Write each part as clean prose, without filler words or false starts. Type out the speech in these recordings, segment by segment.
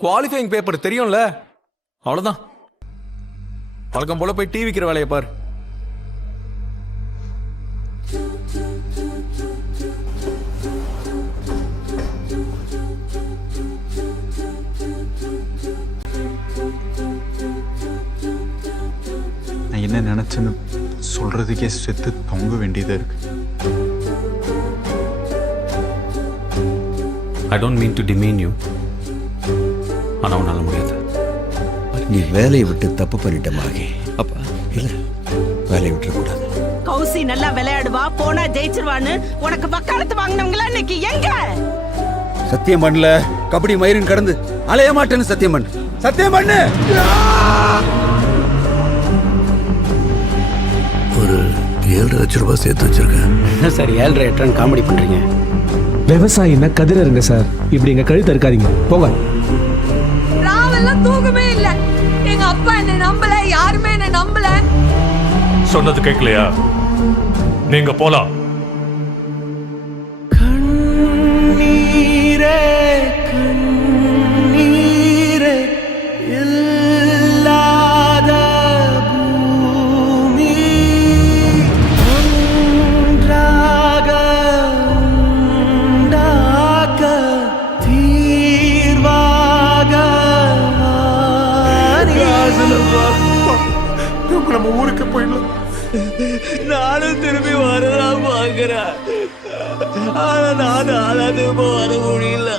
Qualifying paper தெரியும்ல, அவ்வளவுதான். பழக்கம் போல போய் டீ விக்கிற வேலையை பாரு. நான் என்ன நினைச்சேன்னு சொல்றதுக்கே செத்து தொங்க வேண்டியதா இருக்கு. I don't mean to demean you. ஆனா உன்னால முடியாது. நீ வேலையை விட்டு தப்பு பண்ணிட்ட மாகி. அப்பா இல்ல, வேலையை விட்டுறக்கூடாது. கௌசி நல்லா விளையாடுவா, போனா ஜெயிச்சிருவான்னு உனக்கு வக்காலத்து வாங்கினவங்களா இன்னைக்கு எங்க? சத்தியம் பண்ணல, கபடி மயிரின் கடந்து அலைய மாட்டேன்னு சத்தியம் பண்ணு. சத்தியம் பண்ணு. ஒரு 7 லட்சம் ரூபாய் சேர்த்து வச்சிருக்கேன். என்ன சார் 7.5 8 காமெடி பண்றீங்க? விவசாயின்னா கதிரருங்க சார், இப்படி எங்க கழுத்து இருக்காதீங்க, போங்க. ராவெல்லாம் தூக்கமே இல்ல. எங்க அப்பா என்ன நம்பல, யாருமே என்ன நம்பல. சொன்னது கேட்கலையா? நீங்க போலாம். கண்ணீரே கண்ணீரே இல்லாத பூமி ஒன்றாக உண்டாக்க தீர்வாக நம்ம ஊருக்கு போயிடலாம். நானும் திரும்பி வரலாம் பாக்குறேன், ஆனா நான் ஆளாதுமா வர முடியல.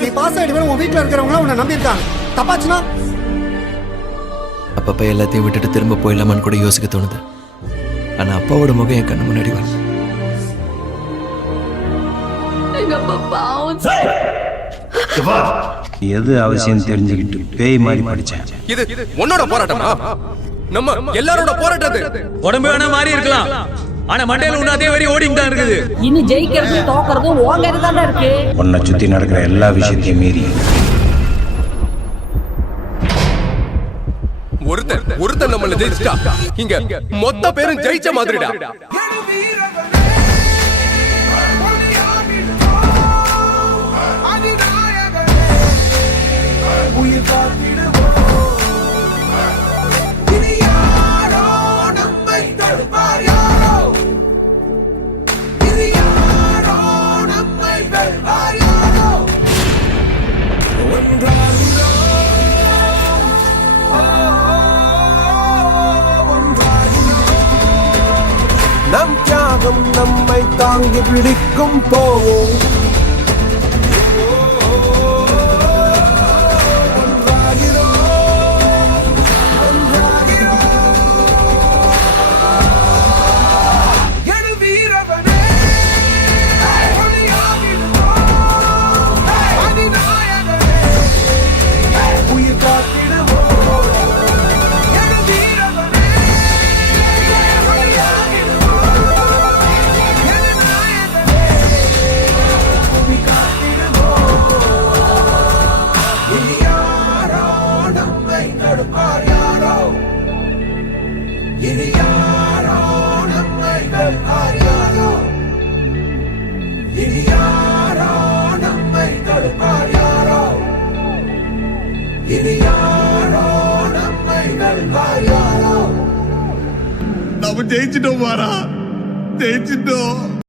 நீ பாஸ் ஆயிடுவே, உன் வீட்டுல இருக்கிறவங்க உன்னை நம்பி இருக்காங்க. தப்பாச்சுனா அப்பப்ப எல்லாத்தையும் விட்டுட்டு திரும்ப போயிடலாமான்னு கூட யோசிக்க தோணுது. ஆனா அப்பாவோட முகம் என் கண்ணு முன்னாடி வருது. எங்க அப்பா பாவம். எது அவசியம் தெரிஞ்சுக்கிட்டு பேய் மாதிரி படிச்சேன். இது உன்னோட போராட்டமா? நம்ம எல்லாரோட போராட்டம். உடம்பு வேணா மாறி இருக்கலாம், ஆனா மண்டையில உன்ன அதே வரி ஓடிங்க தான் இருக்குது. இன்னும் ஜெயிக்கிறது தோக்கிறது உங்க கையில இருக்கு. உன்னை சுத்தி நடக்கிற எல்லா விஷயத்தையும் மீறி ஒருத்தன் நம்மள ஜெயிச்சிட்டா இங்க மொத்த பேரும் ஜெயிச்ச மாதிரிடா. நம் தியாகம் நம்மை தாங்கி பிடிக்கும் போவோம். நம்ம ஜெயிச்சிட்டோம் மாறா, ஜெயிச்சிட்டோம்.